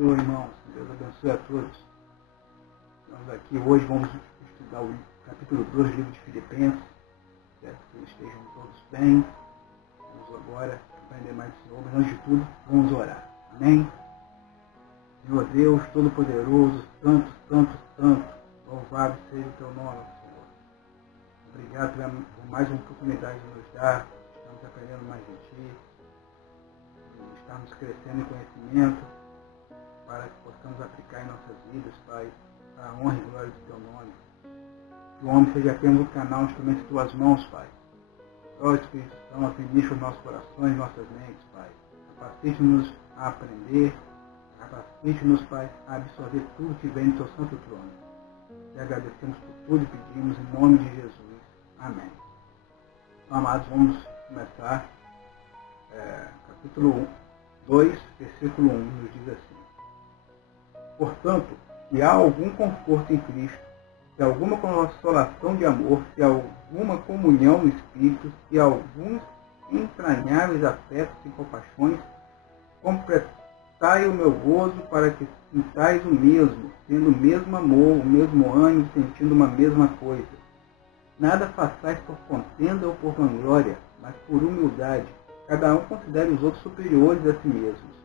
Senhor, irmãos. Deus abençoe a todos. Estamos aqui hoje, vamos estudar o capítulo 2 do livro de Filipenses. Espero que estejam todos bem. Vamos agora aprender mais do Senhor, mas antes de tudo, vamos orar. Amém? Senhor Deus Todo-Poderoso, tanto, louvado seja o Teu nome, Senhor. Obrigado por mais uma oportunidade de nos dar. Estamos aprendendo mais de Ti. Estamos crescendo em conhecimento para que possamos aplicar em nossas vidas, Pai, para a honra e glória do Teu nome. Que o homem seja apenas um canal, um instrumento de Tuas mãos, Pai. Ó Espírito Santo, ministra os nossos corações, nossas mentes, Pai. Capacite-nos a aprender, capacite-nos, Pai, a absorver tudo que vem do Teu santo trono. E agradecemos por tudo e pedimos em nome de Jesus. Amém. Então, amados, vamos começar. Capítulo 2, versículo 1, nos diz assim: Portanto, se há algum conforto em Cristo, se há alguma consolação de amor, se há alguma comunhão no Espírito, se há alguns entranháveis afetos e compaixões, completai o meu gozo para que sintais o mesmo, tendo o mesmo amor, o mesmo ânimo, sentindo uma mesma coisa. Nada façais por contenda ou por vanglória, mas por humildade. Cada um considere os outros superiores a si mesmos.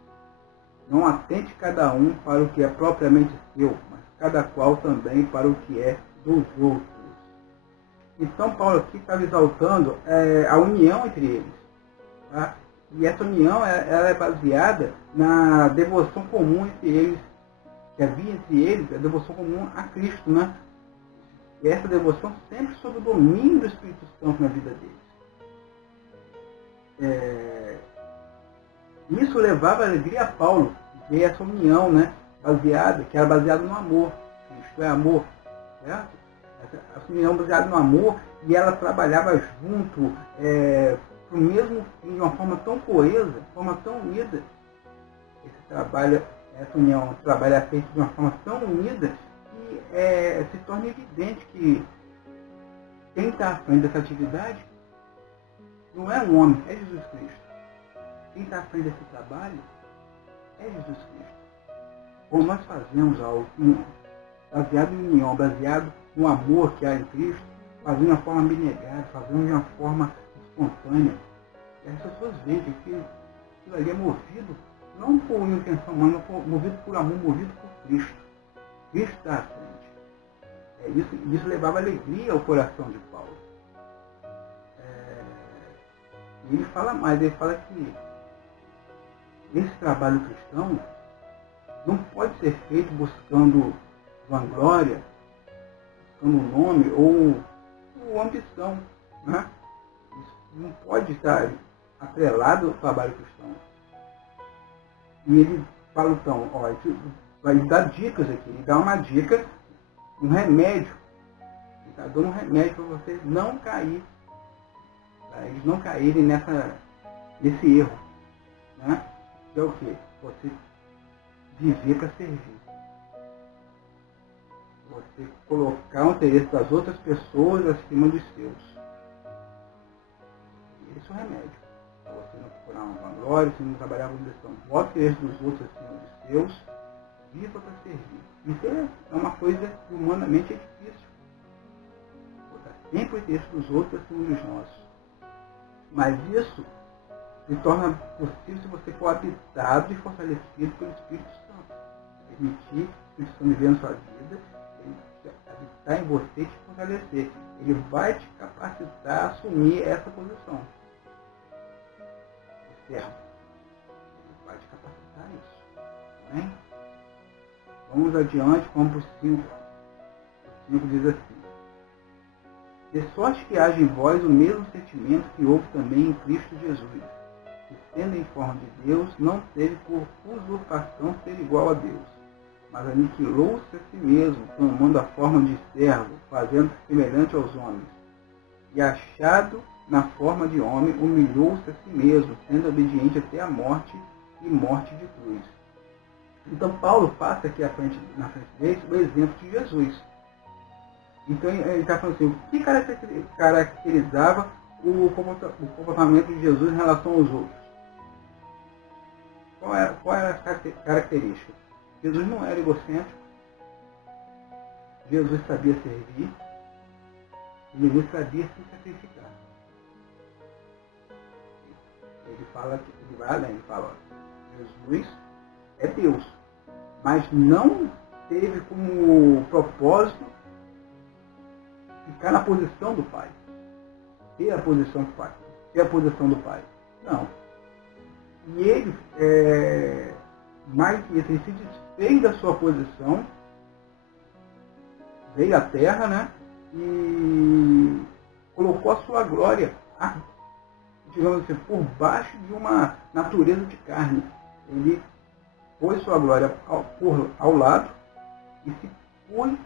Não atente cada um para o que é propriamente seu, mas cada qual também para o que é dos outros. Então Paulo aqui estava exaltando a união entre eles. Tá? E essa união ela é baseada na devoção comum entre eles, que havia entre eles, a devoção comum a Cristo, né? E essa devoção sempre sob o domínio do Espírito Santo na vida deles. Isso levava alegria a Paulo, ver essa união, né, que era baseada no amor. Cristo é amor, certo? Essa união baseada no amor, e ela trabalhava junto para o mesmo fim, de uma forma tão coesa, de uma forma tão unida. Essa união, esse trabalho é feito de uma forma tão unida que se torna evidente que quem está à frente dessa atividade não é um homem, é Jesus Cristo. Quem está à frente desse trabalho é Jesus Cristo. Quando nós fazemos algo baseado em união, baseado no amor que há em Cristo, fazendo de uma forma abnegada, fazendo de uma forma espontânea, e as pessoas veem que aquilo ali é movido não por intenção humana, movido por amor, movido por Cristo. Cristo está à frente. Isso levava alegria ao coração de Paulo. E ele fala mais, ele fala que esse trabalho cristão não pode ser feito buscando vanglória, buscando nome ou ambição. Né? Isso não pode estar atrelado ao trabalho cristão. E ele fala então, vai dar dicas aqui, ele dá uma dica, um remédio. Ele está dando um remédio para você não cair, para eles não caírem nesse erro. Né? Que é o quê? Você viver para servir. Você colocar o interesse das outras pessoas acima dos seus. Esse é o remédio. Você não procurar uma vanglória, você não trabalhar com direção. Bota o interesse dos outros acima dos seus. Viva para servir. Isso é uma coisa que humanamente é difícil. Botar sempre o interesse dos outros acima dos nossos. Mas isso se torna possível se você for habitado e fortalecido pelo Espírito Santo. Permitir que o Espírito Santo viver na sua vida, ele habitar em você e te fortalecer. Ele vai te capacitar a assumir essa posição. Certo? Ele vai te capacitar a isso. Amém? Vamos adiante, vamos para o 5. O 5 diz assim: De sorte que haja em vós o mesmo sentimento que houve também em Cristo Jesus, que, sendo em forma de Deus, não teve por usurpação ser igual a Deus, mas aniquilou-se a si mesmo, tomando a forma de servo, fazendo-se semelhante aos homens. E achado na forma de homem, humilhou-se a si mesmo, sendo obediente até a morte e morte de cruz. Então Paulo passa aqui na frente deles o exemplo de Jesus. Então ele está falando assim, o que caracterizava o comportamento de Jesus em relação aos outros? Qual era a característica? Jesus não era egocêntrico. Jesus sabia servir. E Jesus sabia se sacrificar. Ele fala, ele vai além, ele fala, ó, Jesus é Deus, mas não teve como propósito ficar na posição do Pai. Ter a posição do Pai. Ter a posição do Pai. Não. E ele, mais que isso, ele se desfez da sua posição, veio à Terra, né? E colocou a sua glória, digamos assim, por baixo de uma natureza de carne. Ele pôs sua glória ao lado e se pôs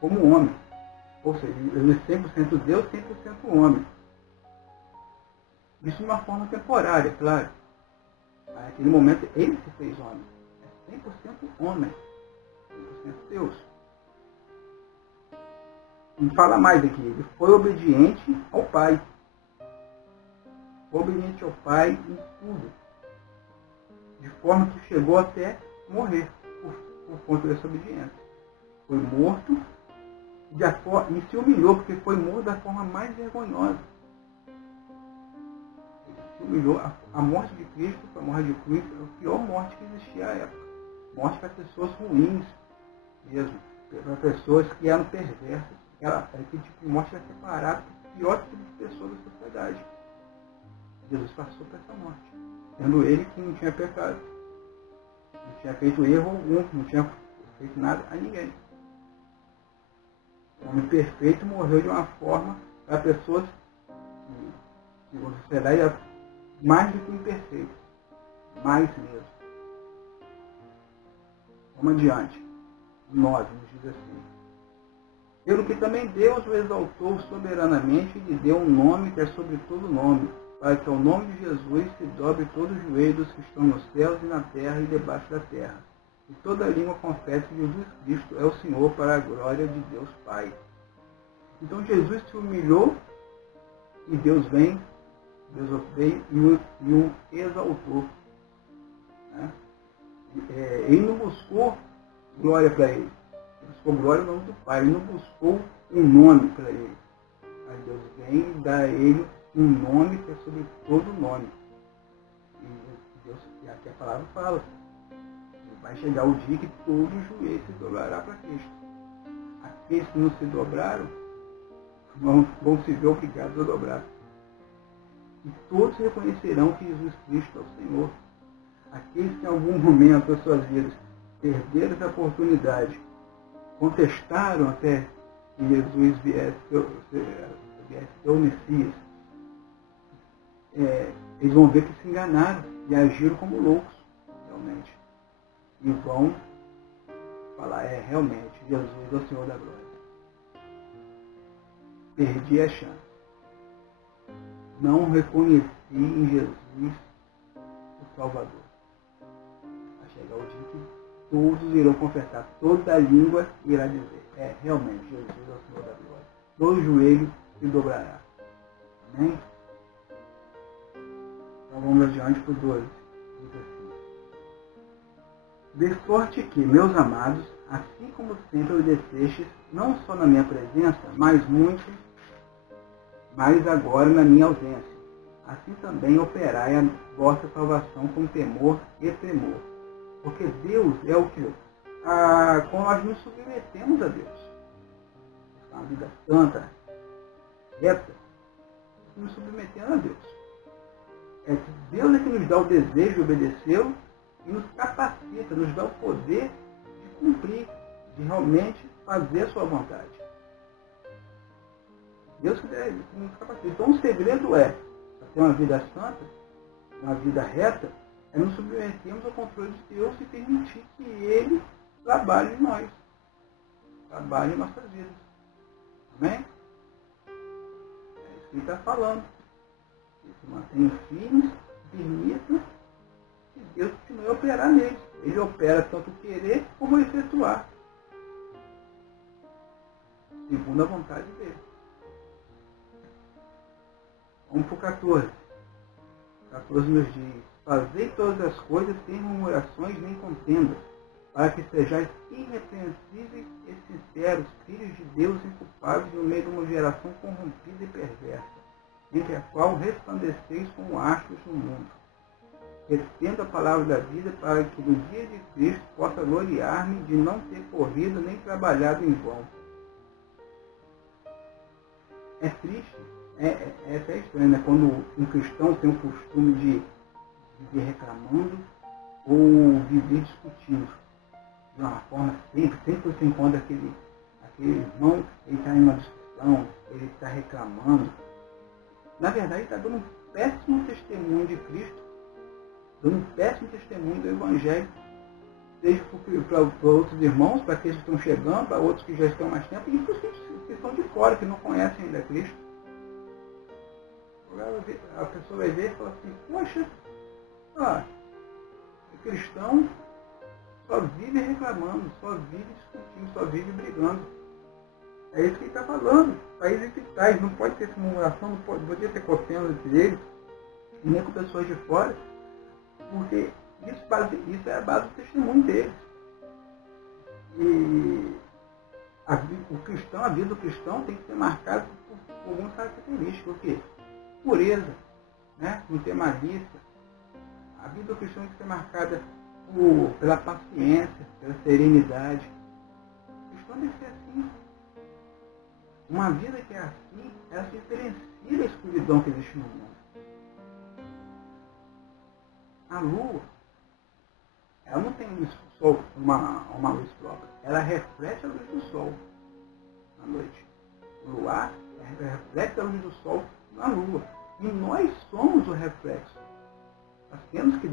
como homem. Ou seja, ele é 100% Deus, 100% homem. Isso de uma forma temporária, claro. Naquele momento ele se fez homem. É 100% homem, 100% Deus. E fala mais aqui, ele foi obediente ao Pai. Foi obediente ao Pai em tudo. De forma que chegou até morrer por conta dessa obediência. Foi morto e se humilhou, porque foi morto da forma mais vergonhosa. Ele se humilhou. A morte de Cristo foi a morte de Cristo, a pior morte que existia à época. Morte para pessoas ruins mesmo, para pessoas que eram perversas. Aquele tipo de morte era separado do pior tipo de pessoa da sociedade. Jesus passou por essa morte, sendo ele que não tinha pecado, não tinha feito erro algum, não tinha feito nada a ninguém. O homem perfeito morreu de uma forma para pessoas que a sociedade era mais do que imperfeita, mais mesmo. Vamos adiante. 9 nos diz assim: pelo que também Deus o exaltou soberanamente e lhe deu um nome que é sobre todo nome, para que ao nome de Jesus se dobre todo o joelho dos que estão nos céus e na terra e debaixo da terra, e toda língua confesse que Jesus Cristo é o Senhor, para a glória de Deus Pai. Então Jesus se humilhou e Deus veio e o exaltou. Né? Ele não buscou glória para ele. Ele buscou glória no nome do Pai. Ele não buscou um nome para ele. Mas Deus vem e dá a ele um nome que é sobre todo nome. E aqui a palavra fala. Vai chegar o dia que todo o joelho se dobrará para Cristo. Aqueles que não se dobraram vão se ver obrigados a dobrar. E todos reconhecerão que Jesus Cristo é o Senhor. Aqueles que em algum momento das suas vidas perderam essa oportunidade, contestaram até que Jesus viesse ser o Messias, eles vão ver que se enganaram e agiram como loucos, realmente. E vão falar, realmente, Jesus é o Senhor da glória. Perdi a chance. Não reconheci em Jesus o Salvador. Vai chegar o dia que todos irão confessar, toda a língua irá dizer, realmente, Jesus é o Senhor da glória. Todo joelho se dobrará. Amém? Então vamos adiante para o 12. Diz assim: de sorte que, meus amados, assim como sempre obedecestes, não só na minha presença, mas agora na minha ausência, assim também operai a vossa salvação com temor e tremor. Porque Deus é o que? Quando nós nos submetemos a Deus. Uma vida santa, reta, nos submetendo a Deus. Deus é que nos dá o desejo de obedecê-lo e nos capacita, nos dá o poder de cumprir, de realmente fazer a sua vontade. Deus que nos capacita. Então o segredo para ter uma vida santa, uma vida reta, é nos submetermos ao controle de Deus e permitir que Ele trabalhe em nós. Trabalhe em nossas vidas. Amém? É isso que Ele está falando. Ele se mantém firmes, permita que Deus continue a operar neles. Ele opera tanto querer como efetuar. Segundo a vontade dele. Vamos para o 14. 14 nos diz: fazei todas as coisas sem murmurações nem contendas, para que sejais irrepreensíveis e sinceros, filhos de Deus inculpáveis no meio de uma geração corrompida e perversa, entre a qual resplandeceis como astros no mundo, retendo a palavra da vida, para que no dia de Cristo possa gloriar-me de não ter corrido nem trabalhado em vão. É triste, é até estranho, né? Quando um cristão tem o costume de viver reclamando ou viver discutindo. De uma forma sempre você encontra aquele irmão, ele está em uma discussão, ele está reclamando. Na verdade, ele está dando um péssimo testemunho de Cristo, dando um péssimo testemunho do Evangelho, seja para outros irmãos, para aqueles que estão chegando, para outros que já estão há mais tempo, e para os que estão de fora, que não conhecem ainda Cristo. A pessoa vai ver e fala assim, poxa, o cristão só vive reclamando, só vive discutindo, só vive brigando. É isso que ele está falando. Países vitais, não pode ter simulação, não podia ter contenda entre eles, nem com pessoas de fora, porque isso é a base do testemunho deles. E a vida do cristão tem que ser marcada por algumas características. O quê? Pureza, né? Não ter malícia. A vida do cristão tem que ser marcada pela paciência, pela serenidade. O cristão deve ser assim. Uma vida que é assim, ela se diferencia da escuridão que existe no mundo. A lua, ela não tem uma luz própria. Ela reflete a luz do sol à noite. O luar reflete a luz do sol na lua. E nós somos o reflexo. Nós temos que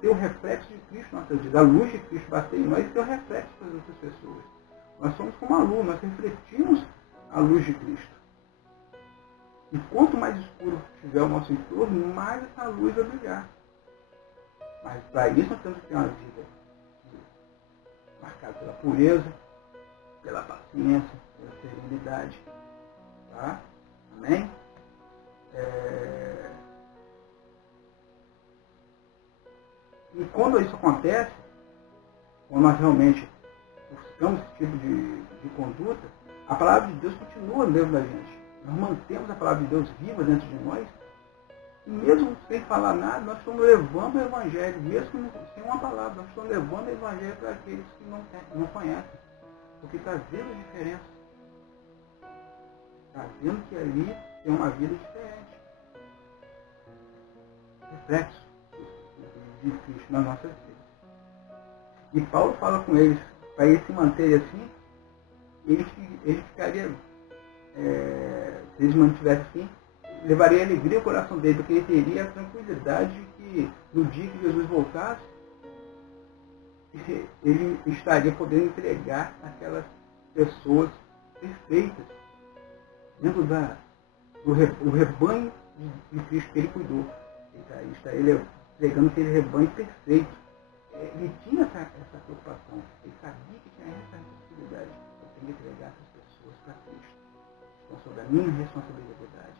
ter o reflexo de Cristo na nossa vida. A luz de Cristo bater em nós e ter o reflexo para as outras pessoas. Nós somos como a lua, nós refletimos a luz de Cristo. E quanto mais escuro estiver o nosso entorno, mais essa luz vai brilhar. Mas para isso nós temos que ter uma vida marcada pela pureza, pela paciência, pela serenidade. Tá? Amém? E quando isso acontece, quando nós realmente buscamos esse tipo de conduta, a palavra de Deus continua dentro da gente. Nós mantemos a palavra de Deus viva dentro de nós, e mesmo sem falar nada, nós estamos levando o Evangelho, mesmo sem uma palavra, nós estamos levando o Evangelho para aqueles que não conhecem, porque está vendo a diferença. Está vendo que ali tem uma vida diferente. Reflexo de Cristo nas nossas vidas. E Paulo fala com eles, para eles se manterem assim, eles ficariam, se eles mantivessem assim, levaria alegria ao coração dele, porque ele teria a tranquilidade de que no dia que Jesus voltasse, ele estaria podendo entregar aquelas pessoas perfeitas dentro do rebanho de Cristo que ele cuidou. Ele estaria entregando aquele rebanho perfeito. Ele tinha essa preocupação. Ele sabia que tinha essa responsabilidade. Eu tenho que entregar essas pessoas para Cristo. Estão sob a minha responsabilidade.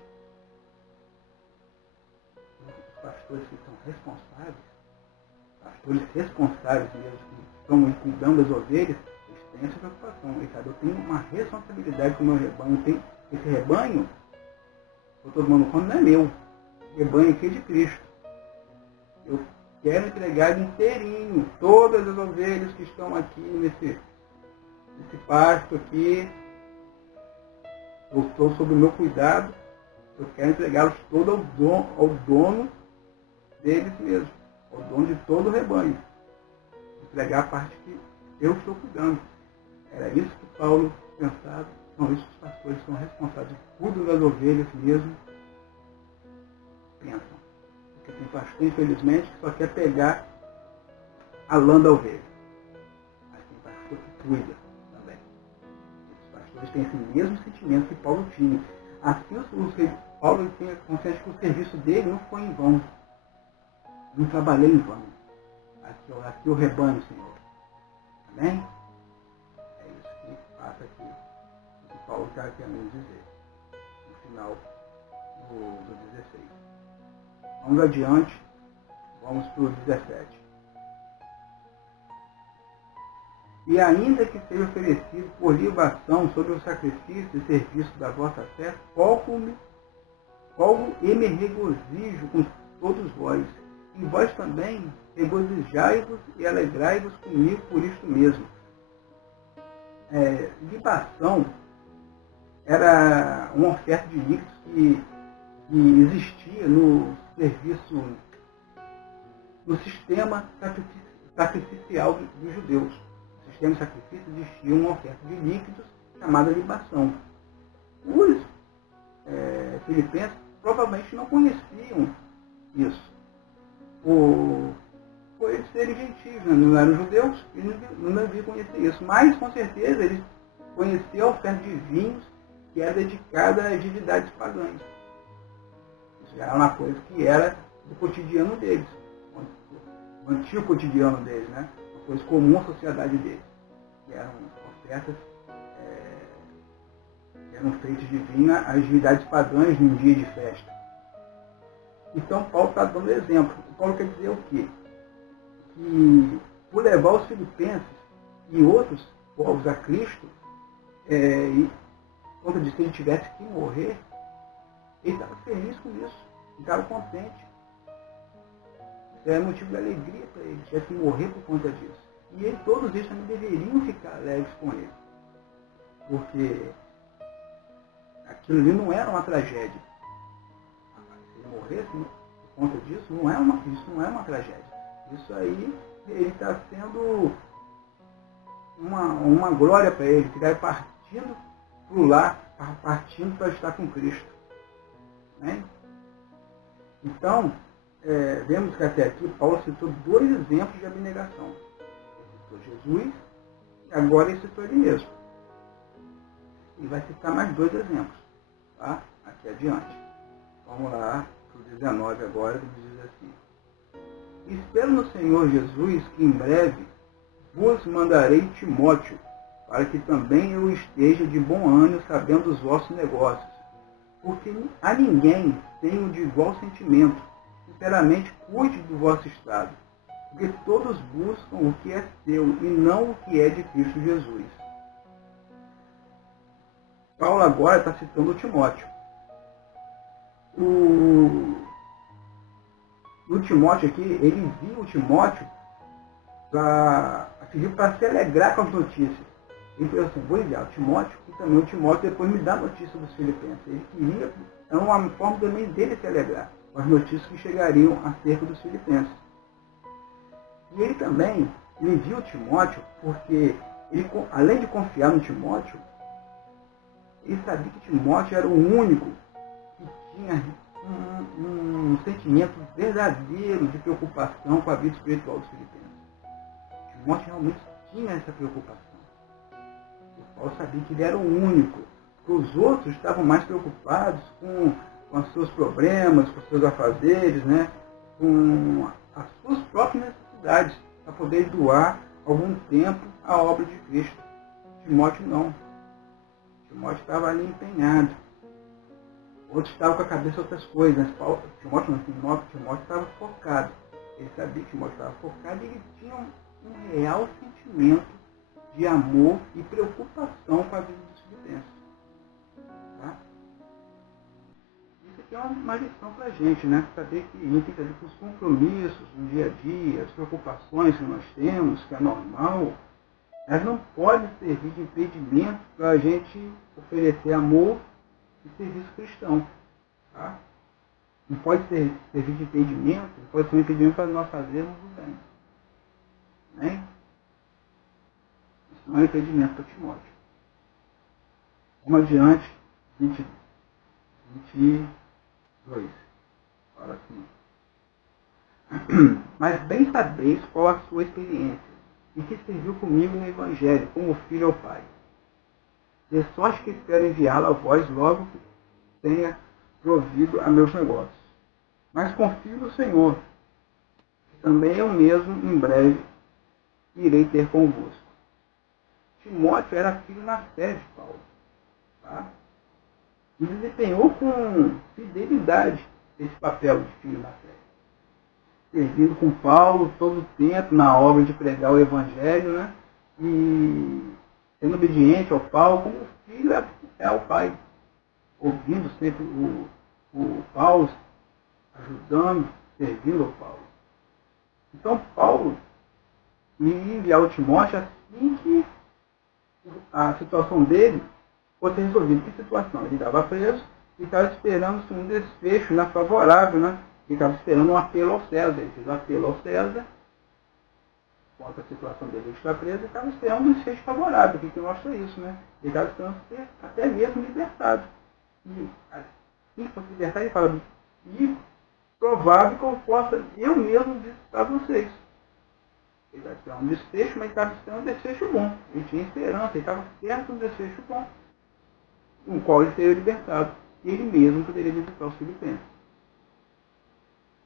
Os pastores que são responsáveis, pastores responsáveis mesmo, que estão cuidando das ovelhas, eles têm essa preocupação. Eles sabem, eu tenho uma responsabilidade com o meu rebanho. Esse rebanho, eu estou tomando conta, não é meu. O rebanho aqui é de Cristo. Eu quero entregar inteirinho todas as ovelhas que estão aqui nesse pasto aqui. Eu estou sob o meu cuidado. Eu quero entregá-los todo ao dono deles mesmo, ao dono de todo o rebanho. Entregar a parte que eu estou cuidando. Era isso que Paulo pensava. São isso que os pastores são responsáveis. Cuidam das ovelhas mesmo. Pensam. Porque tem pastor, infelizmente, que só quer pegar a lã da ovelha. Mas tem pastor que cuida também. Esses pastores têm esse mesmo sentimento que Paulo tinha. Assim, Paulo tinha consciência que o serviço dele não foi em vão. Não trabalhei em vão. Aqui o rebanho, Senhor. Amém? É isso que passa aqui. O que Paulo está querendo dizer. No final do 16. Vamos adiante, vamos para o 17. E ainda que seja oferecido por libação sobre o sacrifício e serviço da vossa fé, folgo e me regozijo com todos vós. E vós também regozijai-vos e alegrai-vos comigo por isto mesmo. Libação era uma oferta de líquidos que existia no serviço, no sistema sacrificial dos judeus. No sistema de sacrifício existia uma oferta de líquidos chamada libação. Os filipenses provavelmente não conheciam isso, por eles serem gentios, né? Não eram judeus e não deviam conhecer isso, mas com certeza eles conheciam a oferta de vinhos que era dedicada às divindades pagãs. Isso já era uma coisa que era do cotidiano deles, o antigo cotidiano deles, né? Uma coisa comum à sociedade deles, que eram ofertas que eram feitas de vinho às divindades pagãs num dia de festa. Então Paulo está dando exemplo. Paulo quer dizer o quê? Que por levar os filipenses e outros povos a Cristo, e conta disso que ele tivesse que morrer, ele estava feliz com isso, ele estava contente. Isso é motivo de alegria para ele, tivesse que morrer por conta disso. E todos eles também deveriam ficar alegres com ele, porque aquilo ali não era uma tragédia. Se ele morresse por conta disso, isso não é uma tragédia. Isso aí, ele está sendo uma glória para ele, que vai partindo para o lar, partindo para estar com Cristo. Né? Então, vemos que até aqui Paulo citou 2 exemplos de abnegação. Ele citou Jesus e agora ele citou ele mesmo. E vai citar mais 2 exemplos, tá? Aqui adiante. Vamos lá para o 19 agora, que diz assim: espero no Senhor Jesus que em breve vos mandarei Timóteo, para que também eu esteja de bom ânimo sabendo os vossos negócios, porque a ninguém tenho de igual sentimento. Sinceramente, cuide do vosso estado, porque todos buscam o que é seu e não o que é de Cristo Jesus. Paulo agora está citando Timóteo. O Timóteo aqui, ele viu o Timóteo para se alegrar com as notícias. Ele falou assim: vou enviar o Timóteo, e também o Timóteo depois me dá notícia dos filipenses. Ele queria, era uma forma também dele se alegrar com as notícias que chegariam acerca dos filipenses. E ele também enviou o Timóteo porque, ele, além de confiar no Timóteo, ele sabia que Timóteo era o único que tinha um sentimento verdadeiro de preocupação com a vida espiritual dos filipenses. Timóteo realmente tinha essa preocupação. O Paulo sabia que ele era o único, porque os outros estavam mais preocupados com os seus problemas, com os seus afazeres, né? Com as suas próprias necessidades, para poder doar algum tempo à obra de Cristo. Timóteo não. Timóteo estava ali empenhado. Outros estavam com a cabeça em outras coisas. Timóteo estava focado. Ele sabia que Timóteo estava focado e ele tinha um real sentimento de amor e preocupação com a vida dos filipenses. Tá? Isso aqui é uma lição para a gente, né? Saber que a gente tem que saber que os compromissos no dia a dia, as preocupações que nós temos, que é normal, elas não podem servir de impedimento para a gente oferecer amor e serviço cristão. Tá? Não pode servir de impedimento, pode ser um impedimento para nós fazermos o bem. Né? Isso não é impedimento para Timóteo. Vamos adiante, 22. Fala assim: mas bem sabeis qual a sua experiência, e que serviu comigo no Evangelho, como filho ao Pai. De sorte que espero enviá-lo a vós logo que tenha provido a meus negócios. Mas confio no Senhor, que também eu mesmo, em breve, irei ter convosco. Timóteo era filho na fé de Paulo. Tá? E desempenhou com fidelidade esse papel de filho na fé. servindo com Paulo todo o tempo na obra de pregar o Evangelho, né? E sendo obediente ao Paulo, como o filho é ao pai, ouvindo sempre o Paulo, ajudando, servindo ao Paulo. Então Paulo ia enviar o Timóteo assim que a situação dele fosse resolvida. Que situação? Ele estava preso e estava esperando um desfecho favorável, né? Ele estava esperando um apelo ao César. Ele fez um apelo ao César quanto à situação dele. Ele está preso e estava esperando um desfecho favorável. O que mostra isso, né? Ele estava esperando ser até mesmo libertado. E assim que fosse libertado, ele fala, e provável que eu possa eu mesmo visitar vocês. Ele estava esperando um desfecho, mas ele estava esperando um desfecho bom. Ele tinha esperança, ele estava certo de um desfecho bom, no qual ele seria libertado. E ele mesmo poderia visitar os filipenses.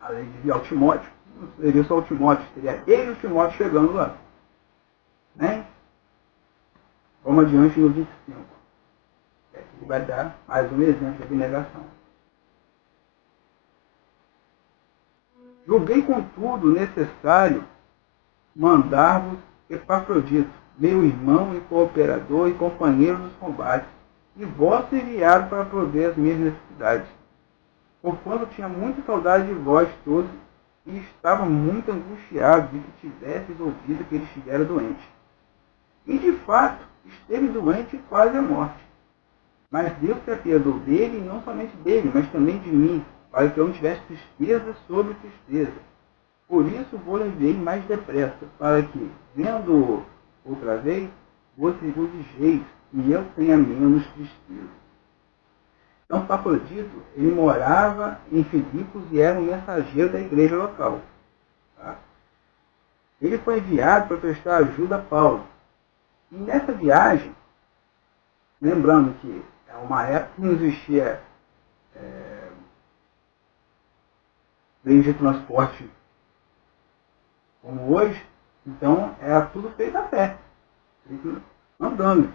Além de enviar o Timóteo, não seria só o Timóteo, seria ele e o Timóteo chegando lá. Né? Vamos adiante no 25. Ele vai dar mais um exemplo de abnegação. Julguei, contudo, necessário mandar-vos Epafrodito, meu irmão e cooperador e companheiro dos combates, e vós enviaram para prover as minhas necessidades. Porquanto tinha muita saudade de vós todos, e estava muito angustiado de que tivesseis ouvido que ele estivera doente. E de fato, esteve doente quase à morte. Mas Deus se apiedou dele, e não somente dele, mas também de mim, para que eu não tivesse tristeza sobre tristeza. Por isso vou enviei mais depressa, para que, vendo outra vez, vos regozijeis, e eu tenha menos tristeza. Então, Epafrodito, ele morava em Filipos e era um mensageiro da igreja local. Tá? Ele foi enviado para prestar ajuda a Paulo. E nessa viagem, lembrando que é uma época que não existia meio de transporte como hoje, então era tudo feito a pé, andando.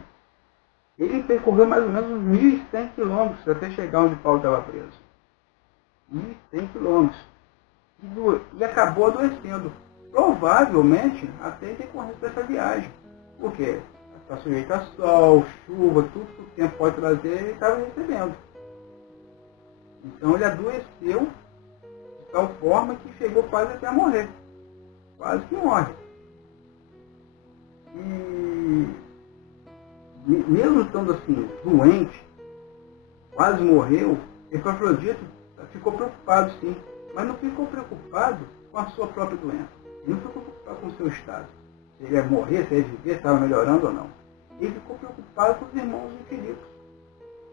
Ele percorreu mais ou menos uns 1.100 quilômetros até chegar onde Paulo estava preso. 1.100 quilômetros. E acabou adoecendo. Provavelmente até em decorrência dessa viagem. Por quê? Está sujeito a sol, chuva, tudo que o tempo pode trazer, ele estava recebendo. Então ele adoeceu de tal forma que chegou quase até a morrer. Quase que morre. E mesmo estando assim, doente, quase morreu, Epafrodito ficou preocupado sim, mas não ficou preocupado com a sua própria doença. Ele não ficou preocupado com o seu estado. Se ele ia morrer, se ele ia viver, se estava melhorando ou não. Ele ficou preocupado com os irmãos de Filipos.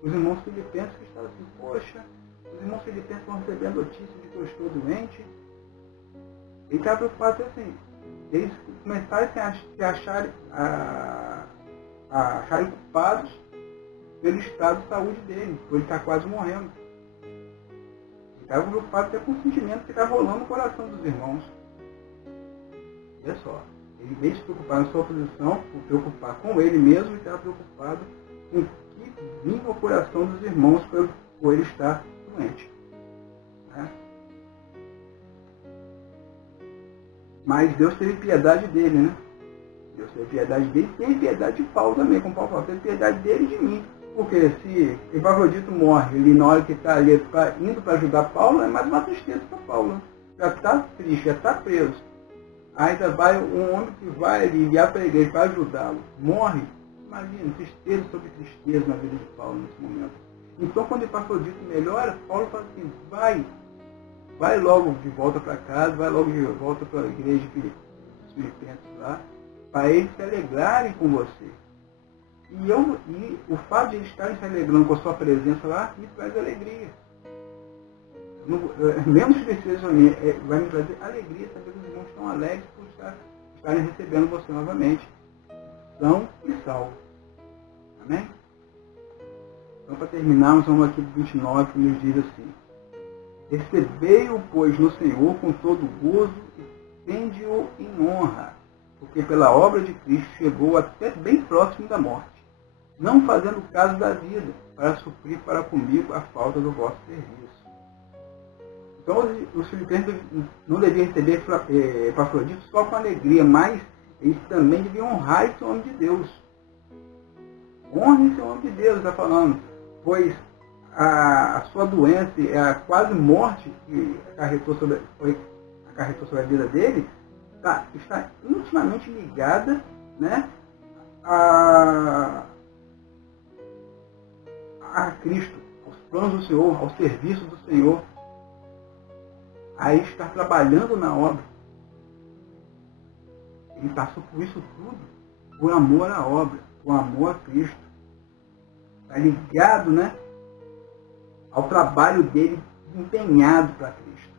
Os irmãos filipenses que estavam assim, poxa, os irmãos filipenses estão recebendo notícia de que eu estou doente. Ele estava preocupado assim, eles começaram a se acharem culpados pelo estado de saúde dele, por ele estar quase morrendo. Ele estava preocupado até com o sentimento que estava rolando no coração dos irmãos. Olha só, ele, em vez de se preocupar na sua posição, por preocupar com ele mesmo, ele estava preocupado com o que vinha ao coração dos irmãos por ele estar doente. Né? Mas Deus teve piedade dele, né? Deus teve piedade dele e teve piedade de Paulo também, como Paulo falou, teve piedade dele e de mim. Porque se Epafrodito morre ali na hora que está ali indo para ajudar Paulo, é mais uma tristeza para Paulo. Né? Já está triste, já está preso. Ainda vai um homem que vai ali enviar para a igreja para ajudá-lo, morre. Imagina, tristeza sobre tristeza na vida de Paulo nesse momento. Então quando Epafrodito melhora, Paulo fala assim, vai logo de volta para casa, vai logo de volta para a igreja dos Filipenses lá, para eles se alegrarem com você. E o fato de eles estarem se alegrando com a sua presença lá, me traz alegria. Menos tristeza vai me trazer alegria saber que os irmãos estão alegres por estarem recebendo você novamente. São e salvos. Amém? Então, para terminarmos, vamos aqui do 29, que nos diz assim: recebei-o, pois, no Senhor com todo gozo e tende-o em honra, porque pela obra de Cristo chegou até bem próximo da morte, não fazendo caso da vida, para suprir para comigo a falta do vosso serviço. Então os filipenses não deviam receber Epafrodito só com alegria, mas eles também deviam honrar esse homem de Deus. Honre esse homem de Deus, está falando, pois a sua doença, a quase morte que acarretou sobre a vida dele, está intimamente ligada, né, a Cristo, aos planos do Senhor, ao serviço do Senhor, a estar trabalhando na obra. Ele passou por isso tudo, por amor à obra, por amor a Cristo. Está ligado, né, ao trabalho dele empenhado para Cristo.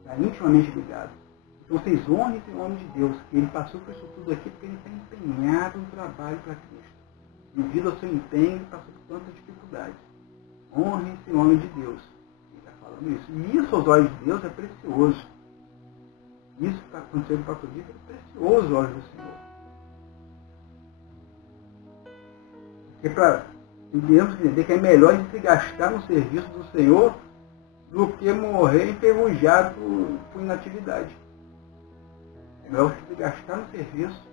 Está intimamente ligado. Então vocês honrem esse homem de Deus, que ele passou por isso tudo aqui porque ele está empenhado no trabalho para Cristo. Devido ao seu empenho, ele passou por tantas dificuldades. Honrem esse homem de Deus. Ele está falando isso. E isso aos olhos de Deus é precioso. Isso que está acontecendo com o pastor Dito é precioso aos olhos do Senhor. Porque devemos entender que é melhor a gente se gastar no serviço do Senhor do que morrer enferrujado por inatividade. É melhor você se gastar no serviço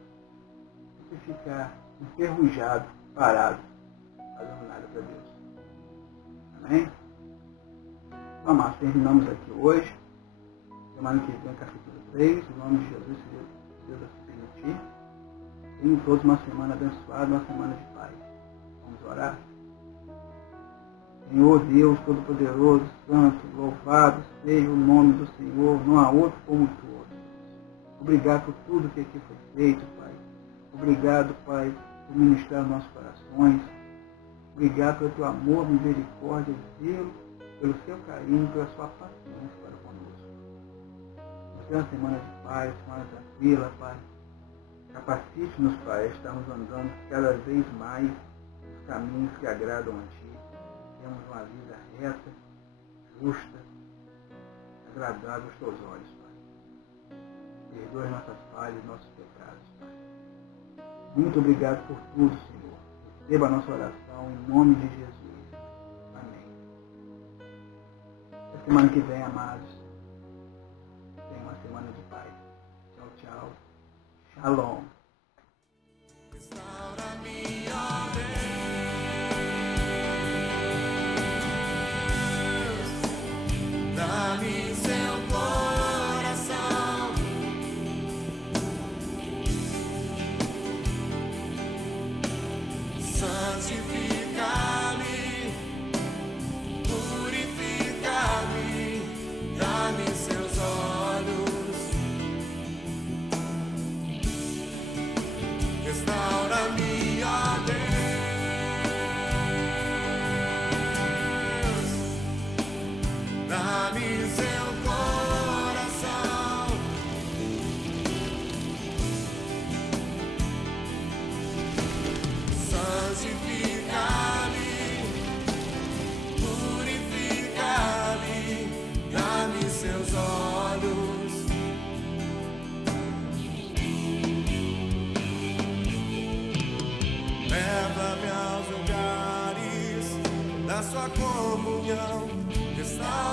do que ficar enferrujado, parado, fazendo nada para Deus. Amém? Vamos, terminamos aqui hoje. Semana que vem, capítulo 3. Em nome de Jesus, se Deus assim permitir. Tenham todos uma semana abençoada, uma semana de paz. Vamos orar? Senhor Deus Todo-Poderoso, Santo, louvado seja o nome do Senhor, não há outro como tu, ó Deus. Obrigado por tudo que aqui foi feito, Pai. Obrigado, Pai, por ministrar nossos corações. Obrigado pelo teu amor, misericórdia e zelo, pelo seu carinho, pela sua paciência para conosco. Nos dê uma semana de paz, semana tranquila, Pai. Capacite-nos, Pai, a estarmos andando cada vez mais os caminhos que agradam a Ti. Temos uma vida reta, justa, agradável aos Teus olhos, Pai. Perdoa as nossas falhas e nossos pecados, Pai. Muito obrigado por tudo, Senhor. Receba a nossa oração em nome de Jesus. Amém. Até semana que vem, amados. Tenha uma semana de paz. Tchau, tchau. Shalom. Dá-me seu coração, santifica-me, purifica-me, dá-me seus olhos, restaura-me, ó Deus. Dá-me seu coração, santifica-me, purifica-me, dá-me seus olhos, leva-me aos lugares da sua comunhão, restaura